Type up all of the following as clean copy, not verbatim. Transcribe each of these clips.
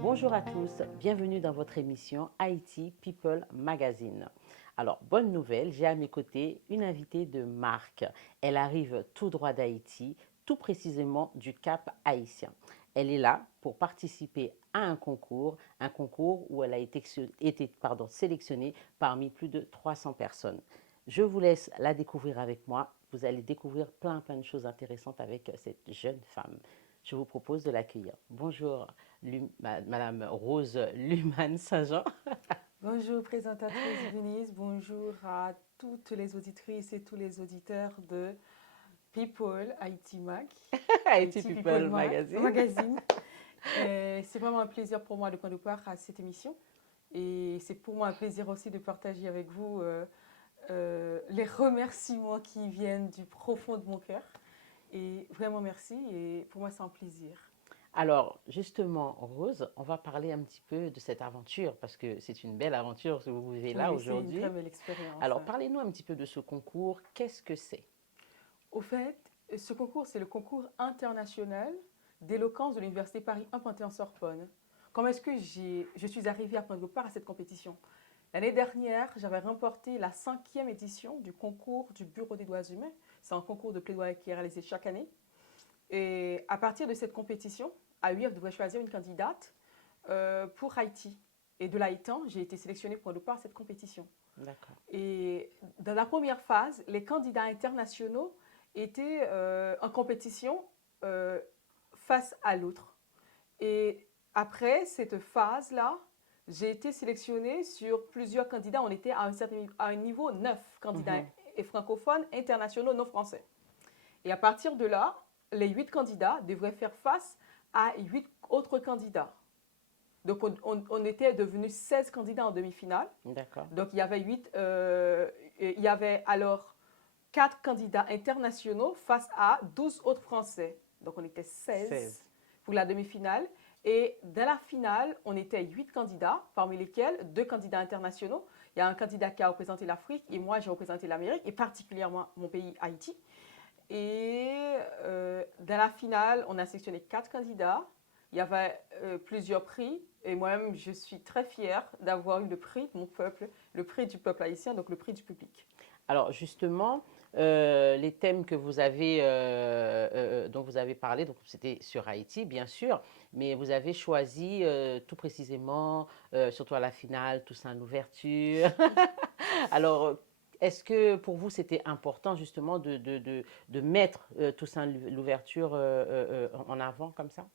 Bonjour à tous, bienvenue dans votre émission Haïti People Magazine. Alors, bonne nouvelle, j'ai à mes côtés une invitée de marque. Elle arrive tout droit d'Haïti, tout précisément du Cap haïtien. Elle est là pour participer à un concours où elle a été sélectionnée parmi plus de 300 personnes. Je vous laisse la découvrir avec moi. Vous allez découvrir plein de choses intéressantes avec cette jeune femme. Je vous propose de l'accueillir. Bonjour, Madame Rose Luman Saint-Jean. Bonjour présentatrice Venise, bonjour à toutes les auditrices et tous les auditeurs de People Haïti Mag, Haïti Haïti People People Magazine. Magazine. C'est vraiment un plaisir pour moi de prendre part à cette émission et c'est pour moi un plaisir aussi de partager avec vous les remerciements qui viennent du profond de mon cœur. Et vraiment merci et pour moi c'est un plaisir. Alors, justement, Rose, on va parler un petit peu de cette aventure parce que c'est une belle aventure que vous vivez là Oui, c'est une très aujourd'hui. belle expérience. Alors, parlez-nous un petit peu de ce concours. Qu'est-ce que c'est? Au fait, ce concours, c'est le concours international d'éloquence de l'Université Paris 1 Panthéon-Sorbonne. Comment est-ce que je suis arrivée à prendre part à cette compétition? L'année dernière, j'avais remporté la 5e édition du concours du Bureau des droits humains. C'est un concours de plaidoyer qui est réalisé chaque année. Et à partir de cette compétition, AUF devrait choisir une candidate pour Haïti. Et de là étant, j'ai été sélectionnée pour prendre part à cette compétition. D'accord. Et dans la première phase, les candidats internationaux étaient en compétition euh, face à l'autre. Et après cette phase-là, j'ai été sélectionnée sur plusieurs candidats. On était à un niveau 9 candidats Mhm. et francophones internationaux non français. Et à partir de là, les 8 candidats devraient faire face à 8 autres candidats. Donc on était devenus 16 candidats en demi-finale. D'accord. Donc il y avait alors 4 candidats internationaux face à 12 autres Français. Donc on était 16. 16 pour la demi-finale. Et dans la finale, on était 8 candidats, parmi lesquels 2 candidats internationaux. Il y a un candidat qui a représenté l'Afrique et moi j'ai représenté l'Amérique et particulièrement mon pays Haïti. Et dans la finale, on a sélectionné 4 candidats. Il y avait plusieurs prix. Et moi-même, je suis très fière d'avoir eu le prix de mon peuple, le prix du peuple haïtien, donc le prix du public. Alors justement, les thèmes que vous avez, dont vous avez parlé, donc c'était sur Haïti, bien sûr, mais vous avez choisi tout précisément, surtout à la finale, Toussaint l'ouverture. Alors, est-ce que pour vous c'était important justement de mettre Toussaint l'ouverture en avant comme ça?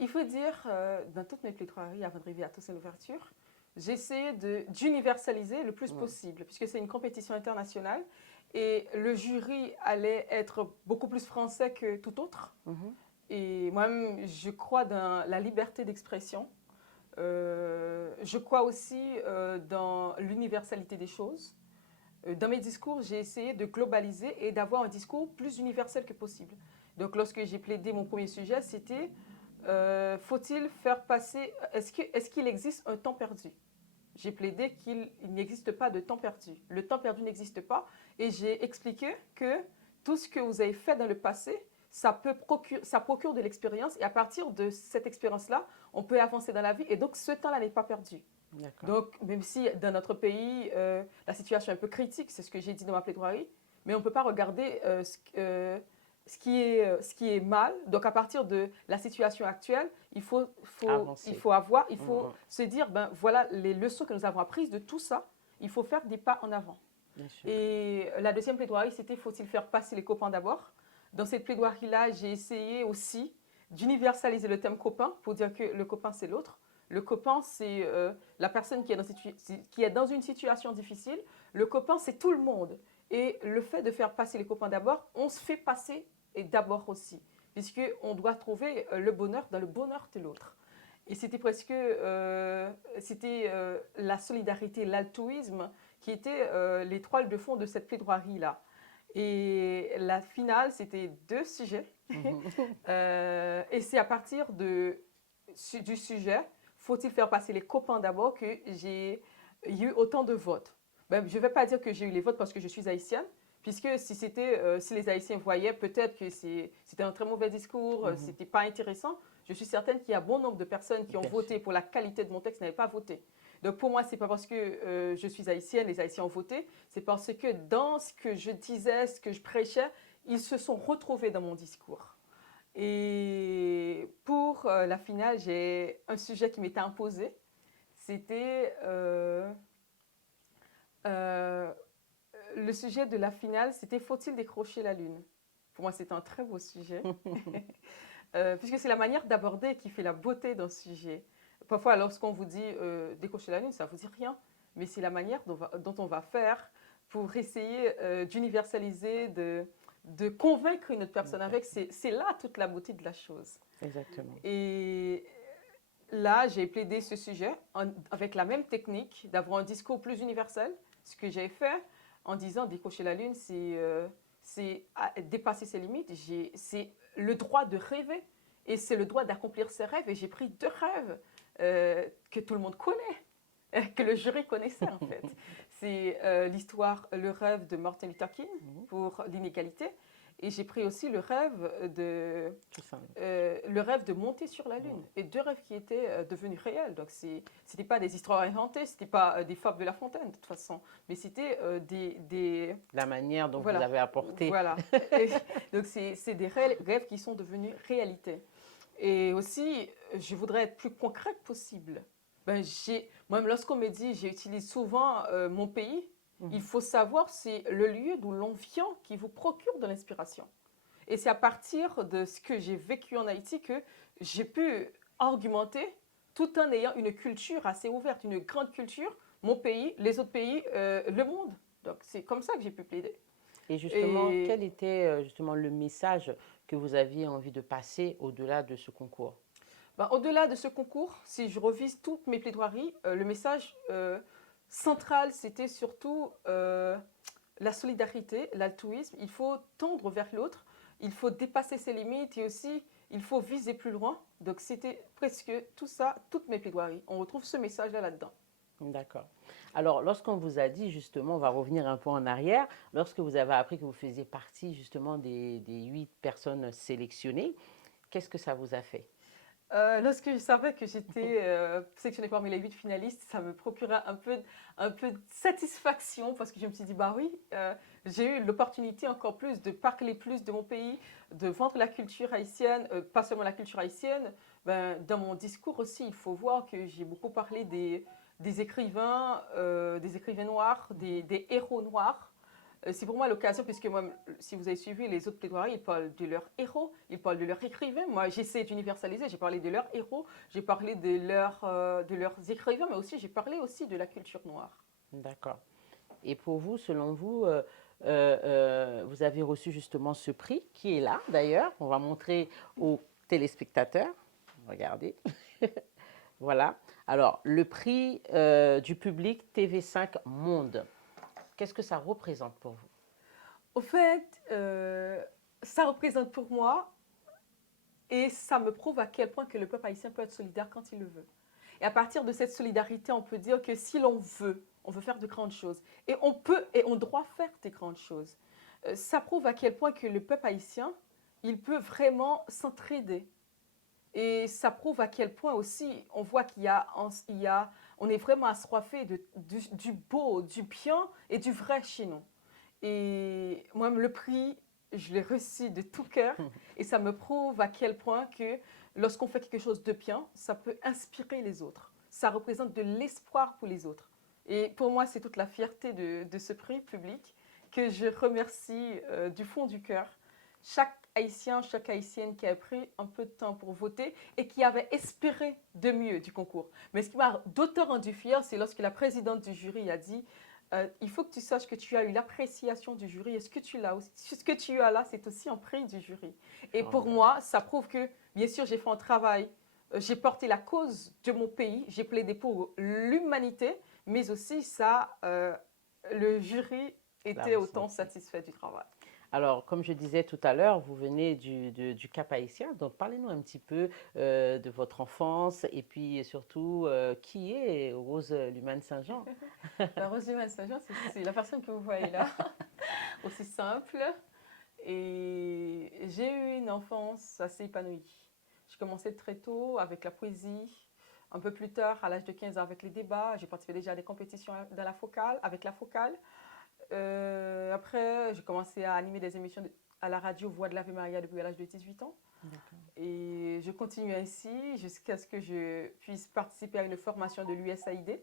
Il faut dire, dans toutes mes plaidoiries avant d'arriver à Toussaint l'ouverture, j'ai essayé d'universaliser le plus Mm. possible, puisque c'est une compétition internationale et le jury allait être beaucoup plus français que tout autre. Mhm. Et moi-même, je crois dans la liberté d'expression. Je crois aussi dans l'universalité des choses. Dans mes discours, j'ai essayé de globaliser et d'avoir un discours plus universel que possible. Donc, lorsque j'ai plaidé mon premier sujet, c'était faut-il faire passer, est-ce qu'il existe un temps perdu? J'ai plaidé qu'il n'existe pas de temps perdu. Le temps perdu n'existe pas et j'ai expliqué que tout ce que vous avez fait dans le passé, ça procure de l'expérience et à partir de cette expérience-là, on peut avancer dans la vie et donc ce temps-là n'est pas perdu. D'accord. Donc, même si dans notre pays, la situation est un peu critique, c'est ce que j'ai dit dans ma plaidoirie, mais on ne peut pas regarder ce qui est mal. Donc, à partir de la situation actuelle, Avancer. il faut Mhm. se dire, ben voilà les leçons que nous avons apprises de tout ça. Il faut faire des pas en avant. Bien sûr. Et la deuxième plaidoirie, c'était faut-il faire passer les copains d'abord. Dans cette plaidoirie-là, j'ai essayé aussi d'universaliser le thème copain pour dire que le copain, c'est l'autre. Le copain, c'est la personne qui est dans une situation difficile. Le copain, c'est tout le monde. Et le fait de faire passer les copains d'abord, on se fait passer et d'abord aussi, puisqu'on doit trouver le bonheur dans le bonheur de l'autre. Et c'était presque la solidarité, l'altruisme qui était l'étoile de fond de cette plaidoirie-là. Et la finale, c'était 2 sujets. Mhm. Et c'est à partir du sujet, faut-il faire passer les copains d'abord, que j'ai eu autant de votes. Ben, je ne vais pas dire que j'ai eu les votes parce que je suis haïtienne, Puisque si les Haïtiens voyaient, peut-être que c'était un très mauvais discours, c'était pas intéressant. Je suis certaine qu'il y a bon nombre de personnes qui ont Bien voté sûr. pour la qualité de mon texte, n'avaient pas voté. Donc pour moi, c'est pas parce que je suis haïtienne, les Haïtiens ont voté, c'est parce que dans ce que je disais, ce que je prêchais, ils se sont retrouvés dans mon discours. Et pour la finale, j'ai un sujet qui m'était imposé. C'était euh, le sujet de la finale, c'était faut-il décrocher la lune? Pour moi, c'est un très beau sujet, puisque c'est la manière d'aborder qui fait la beauté d'un sujet. Parfois, lorsqu'on vous dit décrocher la lune, ça ne vous dit rien, mais c'est la manière dont on va faire pour essayer d'universaliser, de convaincre une autre personne avec. C'est là toute la beauté de la chose. Exactement. Et là, j'ai plaidé ce sujet avec la même technique, d'avoir un discours plus universel. Ce que j'ai fait en disant décocher la lune, c'est dépasser ses limites. C'est le droit de rêver et c'est le droit d'accomplir ses rêves. Et j'ai pris 2 rêves que tout le monde connaît, que le jury connaissait en fait. C'est l'histoire, le rêve de Martin Luther King pour l'inégalité. Et j'ai pris aussi le rêve de monter sur la Lune. Et 2 rêves qui étaient devenus réels. Donc, ce n'était pas des histoires inventées, ce n'était pas des fables de La Fontaine, de toute façon. Mais c'était La manière dont voilà, vous avez apporté. Voilà. Donc, c'est des rêves qui sont devenus réalité. Et aussi, je voudrais être plus concrète possible. Ben, moi-même, lorsqu'on me dit, j'utilise souvent mon pays, il faut savoir, c'est le lieu d'où l'on vient qui vous procure de l'inspiration. Et c'est à partir de ce que j'ai vécu en Haïti que j'ai pu argumenter tout en ayant une culture assez ouverte, une grande culture, mon pays, les autres pays, le monde. Donc c'est comme ça que j'ai pu plaider. Et justement, quel était justement le message que vous aviez envie de passer au-delà de ce concours? Ben, au-delà de ce concours, si je revise toutes mes plaidoiries, le message central, c'était surtout la solidarité, l'altruisme. Il faut tendre vers l'autre, il faut dépasser ses limites et aussi il faut viser plus loin. Donc c'était presque tout ça, toutes mes plaidoiries. On retrouve ce message-là là-dedans. D'accord. Alors, lorsqu'on vous a dit justement, on va revenir un peu en arrière, lorsque vous avez appris que vous faisiez partie justement des 8 personnes sélectionnées, qu'est-ce que ça vous a fait? Lorsque je savais que j'étais sélectionnée parmi les 8 finalistes, ça me procurait un peu de satisfaction parce que je me suis dit, bah oui, j'ai eu l'opportunité encore plus de parler plus de mon pays, de vendre la culture haïtienne, pas seulement la culture haïtienne. Ben, dans mon discours aussi, il faut voir que j'ai beaucoup parlé des écrivains noirs, des héros noirs. C'est pour moi l'occasion, puisque moi, si vous avez suivi les autres plaidoiries, ils parlent de leurs héros, ils parlent de leurs écrivains. Moi, j'essaie d'universaliser, j'ai parlé de leurs héros, j'ai parlé de leurs écrivains, mais aussi j'ai parlé aussi de la culture noire. D'accord. Et pour vous, selon vous, vous avez reçu justement ce prix qui est là d'ailleurs. On va montrer aux téléspectateurs. Regardez. Voilà. Alors, le prix du public TV5 Monde. Qu'est-ce que ça représente pour vous? Au fait, ça représente pour moi et ça me prouve à quel point que le peuple haïtien peut être solidaire quand il le veut. Et à partir de cette solidarité, on peut dire que si l'on veut, on veut faire de grandes choses. Et on peut et on doit faire des grandes choses. Ça prouve à quel point que le peuple haïtien, il peut vraiment s'entraider. Et ça prouve à quel point aussi on voit on est vraiment assoiffé du beau, du bien et du vrai chez nous. Et moi, le prix, je l'ai reçu de tout cœur. Et ça me prouve à quel point que lorsqu'on fait quelque chose de bien, ça peut inspirer les autres. Ça représente de l'espoir pour les autres. Et pour moi, c'est toute la fierté de ce prix public que je remercie du fond du cœur. Chaque Haïtien, chaque Haïtienne qui a pris un peu de temps pour voter et qui avait espéré de mieux du concours. Mais ce qui m'a d'autant rendu fier, c'est lorsque la présidente du jury a dit il faut que tu saches que tu as eu l'appréciation du jury et ce que tu as là, c'est aussi un prix du jury. Et pour moi, ça prouve que, bien sûr, j'ai fait un travail, j'ai porté la cause de mon pays, j'ai plaidé pour l'humanité, mais aussi le jury était autant satisfait du travail. Alors, comme je disais tout à l'heure, vous venez du Cap Haïtien, donc parlez-nous un petit peu de votre enfance et puis surtout, qui est Rose Lumane Saint-Jean? Rose Lumane Saint-Jean, c'est la personne que vous voyez là. aussi simple. Et j'ai eu une enfance assez épanouie. J'ai commencé très tôt avec la poésie. Un peu plus tard, à l'âge de 15 ans, avec les débats. J'ai participé déjà à des compétitions dans la focale, avec la focale. Après, j'ai commencé à animer des émissions à la radio Voix de l'Ave Maria depuis l'âge de 18 ans. Et je continue ainsi jusqu'à ce que je puisse participer à une formation de l'USAID.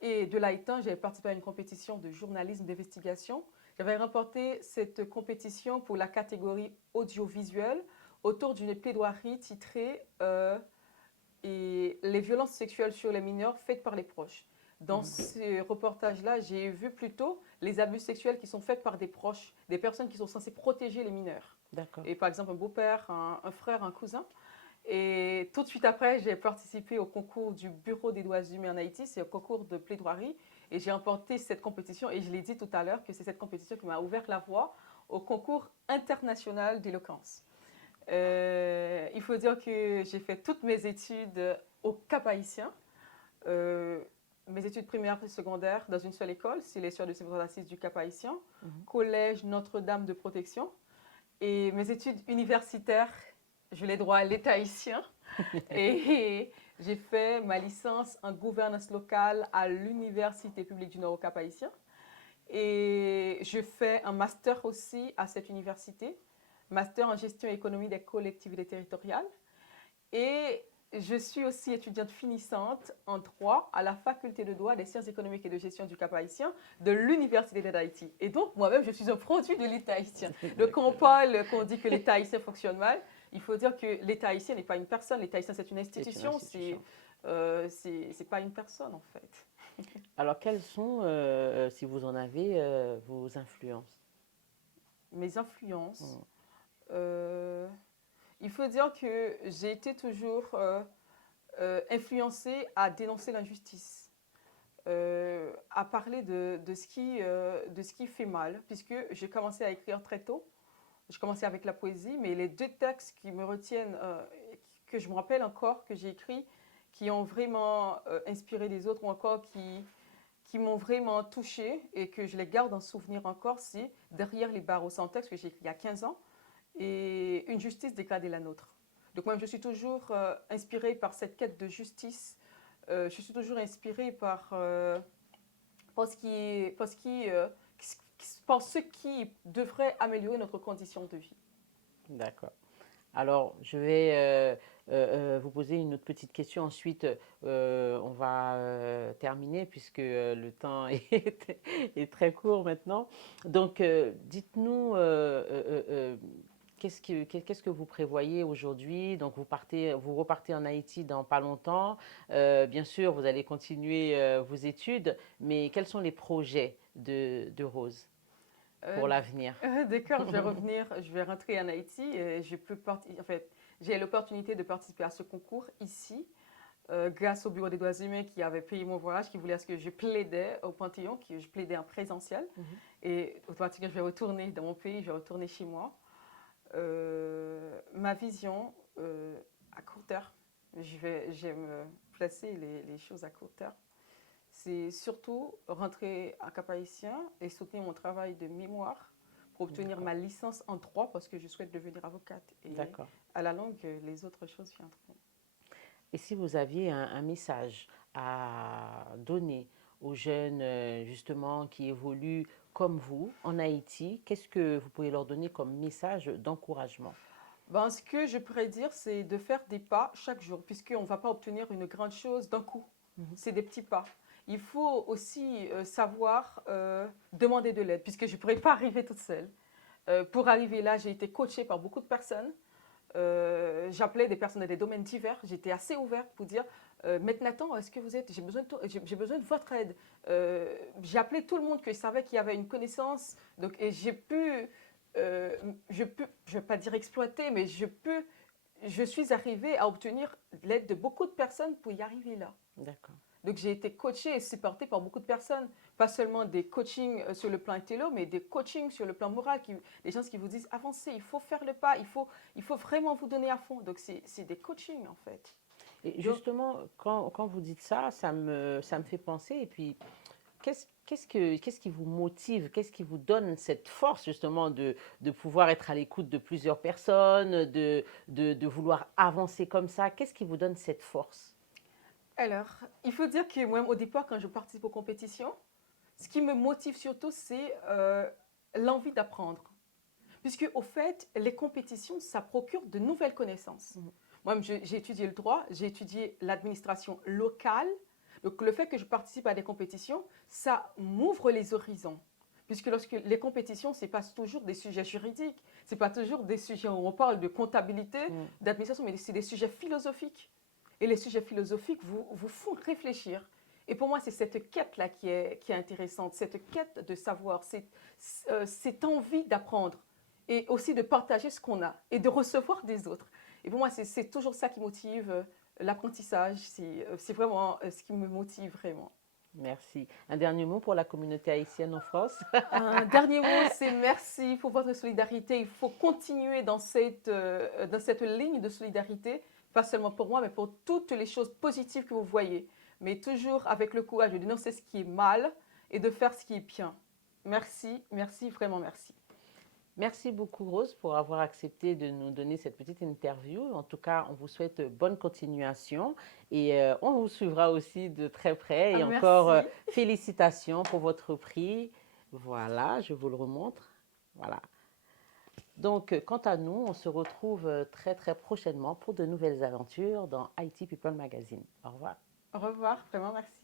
Et de là étant, j'avais participé à une compétition de journalisme d'investigation. J'avais remporté cette compétition pour la catégorie audiovisuelle autour d'une plaidoirie titrée et les violences sexuelles sur les mineurs faites par les proches. Dans ce reportage-là, j'ai vu plutôt les abus sexuels qui sont faits par des proches, des personnes qui sont censées protéger les mineurs. D'accord. Et par exemple, un beau-père, un frère, un cousin. Et tout de suite après, j'ai participé au concours du Bureau des droits humains en Haïti. C'est un concours de plaidoirie. Et j'ai remporté cette compétition. Et je l'ai dit tout à l'heure que c'est cette compétition qui m'a ouvert la voie au concours international d'éloquence. Il faut dire que j'ai fait toutes mes études au Cap-Haïtien. Mes études primaires et secondaires dans une seule école, c'est les Sœurs de Saint-Francis du Cap-Haïtien, collège Notre-Dame de Protection. Et mes études universitaires, je les droit à l'État haïtien. Et j'ai fait ma licence en gouvernance locale à l'Université publique du Nord au Cap-Haïtien. Et je fais un master aussi à cette université, master en gestion et économie des collectivités territoriales. Et je suis aussi étudiante finissante en droit à la faculté de droit des sciences économiques et de gestion du Cap-Haïtien de l'Université d'Haïti. Et donc, moi-même, je suis un produit de l'État haïtien. Donc, quand on dit que l'État haïtien fonctionne mal, il faut dire que l'État haïtien n'est pas une personne. L'État haïtien, c'est une institution. C'est pas une personne, en fait. Alors, quelles sont, si vous en avez, vos influences? Mes influences. Il faut dire que j'ai été toujours influencée à dénoncer l'injustice, à parler de ce qui fait mal, puisque j'ai commencé à écrire très tôt. J'ai commencé avec la poésie, mais les deux textes qui me retiennent, que je me rappelle encore, que j'ai écrits, qui ont vraiment inspiré les autres, ou encore qui m'ont vraiment touchée et que je les garde en souvenir encore, c'est Derrière les barreaux sans texte, que j'ai écrit il y a 15 ans, et Une justice dégradée la nôtre. Donc moi, je suis toujours inspirée par cette quête de justice. Je suis toujours inspirée par ce qui devrait améliorer notre condition de vie. D'accord. Alors, je vais vous poser une autre petite question. Ensuite, on va terminer puisque le temps est très court maintenant. Donc, dites-nous, qu'est-ce que vous prévoyez aujourd'hui? Donc, vous repartez en Haïti dans pas longtemps. Bien sûr, vous allez continuer vos études, mais quels sont les projets de Rose pour l'avenir? D'accord, je vais rentrer en Haïti. Et en fait, j'ai l'opportunité de participer à ce concours ici, grâce au Bureau des droits humains qui avait payé mon voyage, qui voulait à ce que je plaidais au Panthéon, que je plaidais en présentiel. Et automatiquement, je vais retourner dans mon pays, je vais retourner chez moi. Ma vision à court terme, j'aime placer les choses à court terme. C'est surtout rentrer à Cap-Haïtien et soutenir mon travail de mémoire pour obtenir ma licence en droit parce que je souhaite devenir avocate. Et à la longue, les autres choses viendront. Et si vous aviez un message à donner aux jeunes justement qui évoluent comme vous en Haïti, qu'est-ce que vous pouvez leur donner comme message d'encouragement? Ce que je pourrais dire, c'est de faire des pas chaque jour, puisqu'on ne va pas obtenir une grande chose d'un coup. C'est des petits pas. Il faut aussi savoir demander de l'aide, puisque je ne pourrais pas arriver toute seule. Pour arriver là, j'ai été coachée par beaucoup de personnes. J'appelais des personnes dans des domaines divers. J'étais assez ouverte pour dire maintenant, est-ce que vous êtes. J'ai besoin de votre aide. J'ai appelé tout le monde que je savais qui avait une connaissance. Donc, et j'ai pu. Je ne vais pas dire exploiter, mais je suis arrivée à obtenir l'aide de beaucoup de personnes pour y arriver là. D'accord. Donc j'ai été coachée et supportée par beaucoup de personnes, pas seulement des coachings sur le plan intello, mais des coachings sur le plan moral, des gens qui vous disent avancez, il faut faire le pas, il faut vraiment vous donner à fond. Donc c'est des coachings en fait. Et justement, quand vous dites ça, ça me fait penser, et puis qu'est-ce qui vous motive, qu'est-ce qui vous donne cette force justement de pouvoir être à l'écoute de plusieurs personnes, de vouloir avancer comme ça? Qu'est-ce qui vous donne cette force? Alors, il faut dire que moi, au départ, quand je participe aux compétitions, ce qui me motive surtout, c'est l'envie d'apprendre. Puisque, au fait, les compétitions, ça procure de nouvelles connaissances. Mhm. Moi, j'ai étudié le droit, j'ai étudié l'administration locale. Donc, le fait que je participe à des compétitions, ça m'ouvre les horizons. Puisque lorsque les compétitions, ce n'est pas toujours des sujets juridiques, ce n'est pas toujours des sujets où on parle de comptabilité, Mm. d'administration, mais c'est des sujets philosophiques. Et les sujets philosophiques vous font réfléchir. Et pour moi, c'est cette quête-là qui est intéressante, cette quête de savoir, cette envie d'apprendre et aussi de partager ce qu'on a et de recevoir des autres. Et pour moi, c'est toujours ça qui motive l'apprentissage. C'est vraiment ce qui me motive vraiment. Merci. Un dernier mot pour la communauté haïtienne en France? Un dernier mot, c'est merci pour votre solidarité. Il faut continuer dans cette ligne de solidarité, pas seulement pour moi, mais pour toutes les choses positives que vous voyez. Mais toujours avec le courage de dénoncer ce qui est mal et de faire ce qui est bien. Merci, merci, vraiment merci. Merci beaucoup, Rose, pour avoir accepté de nous donner cette petite interview. En tout cas, on vous souhaite bonne continuation et on vous suivra aussi de très près. Ah, Et encore, merci. félicitations pour votre prix. Voilà, je vous le remontre. Voilà. Donc, quant à nous, on se retrouve très, très prochainement pour de nouvelles aventures dans IT People Magazine. Au revoir. Au revoir, vraiment merci.